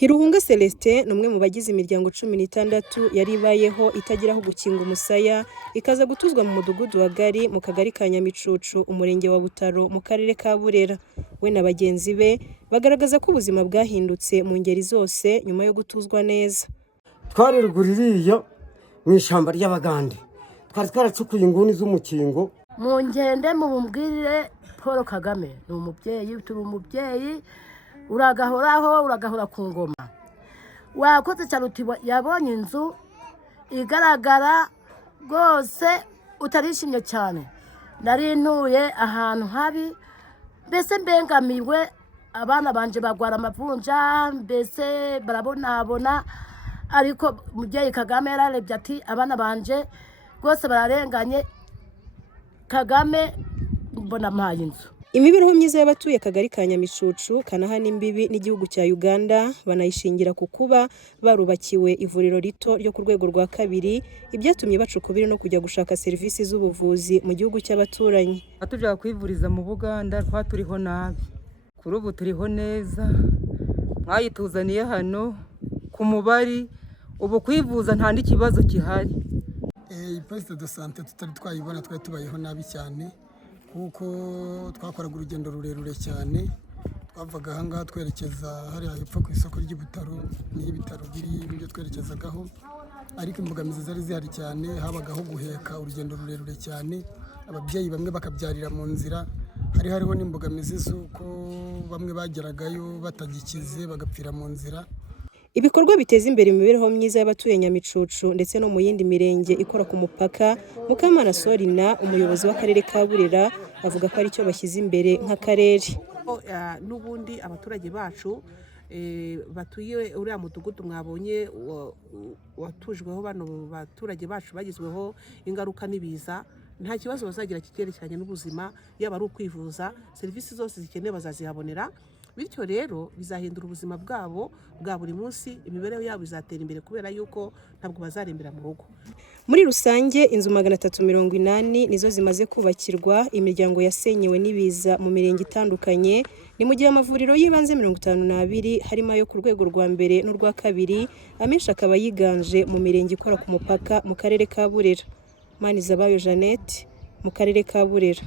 Ntiruhunga Celestin ni umwe mu bagize imiryango 16 yari ibayeho itagira aho gukinga umusaya ikaza gutuzwa mu mudugudu wa Gari mu kagari ka Nyamicucu umurenge wa Butaro mu karere ka Burera. We na bagenzi be bagaragaza ko ubuzima bwahindutse mu ngeri zose nyuma yo gutuzwa neza. Twari ruguririyo mu ishamba ry'Abagande. Twari twaracukuye inguni z'umukingo. Mu ngende mu bumbwirire Paul Kagame ni umubyeyi, turi umubyeyi uragahora ku ngoma. Wakoze cyane uti yabonye inzu igaragara rwose utarishimye cyane. Nari ntuye ahantu habi mbese mbengamiwe, abana banje bagwara amavunja mbese barabonabona, ariko umubyeyi Kagame yararebye ati abana banje rwose bararenganye, Kagame mbona mpaye inzu. Imibereho myiza y'abatuye akagari ka Nyamicucu kanahana imbibi n'igihugu cya Uganda banayishingira ku kuba barubakiwe ivuriro rito ryo ku rwego rwa kabiri, ibyatumye bacukubira no kujya gushaka serivisi z'ubuvuzi mu gihugu cy'abaturanyi. Atujya kwivuriza mu Buganda twaturiho nabi, kuri ubu turiho neza, mwayituzaniye hano ku Mubari, ubu kwivuza nta n'ikibazo gihari. Poste de santé tutari twayibona, twari tubayeho nabi cyane kuko twakoraga urugendo rurerure cyane. Twavaga aha ngaha twerekeza hariya hepfo ku isoko ry'Ibutaro, n'ibitaro biri ibyo twerekezagaho, ariko imbogamizi zari zihari cyane. Habagaho guheka urugendo rurerure cyane, ababyeyi bamwe bakabyarira mu nzira. Hariho n'imbogamizi z'uko bamwe bageragayo batagikize bagapfira mu nzira. Ibikorwa biteza imbere imibereho myiza y'abatuye Nyamicucu ndetse no mu yindi mirenge ikora ku mupaka, Mukamana Sorina umuyobozi w'akarere ka Burera avuga ko ari cyo bashyize imbere nk'akarere. N'ubundi abaturage bacu batuye uriya mudugudu mwabonye watujweho, bano baturage bacu bagizweho ingaruka n'ibiza, nta kibazo bazagira kikerekeranye n'ubuzima, yaba ari ukwivuza, serivisi zose zikenewe bazazihabonera. Bityo rero bizahindura ubuzima bwabo bwa buri munsi, imibereho yabo izatera imbere kubera yuko ntabwo bazarembera mu rugo. Muri rusange inzu 380 nizo zimaze kubakirwa imiryango yasenyewe n'ibiza mu mirenge itandukanye, ni mu gihe amavuriro y'ibanze 52 harimo ayo ku rwego rwa mbere n'urwa kabiri, amenshi akaba yiganje mu mirenge ikora ku mupaka mu karere ka Burera. Manizabayo Jeannette mu karere ka Burera.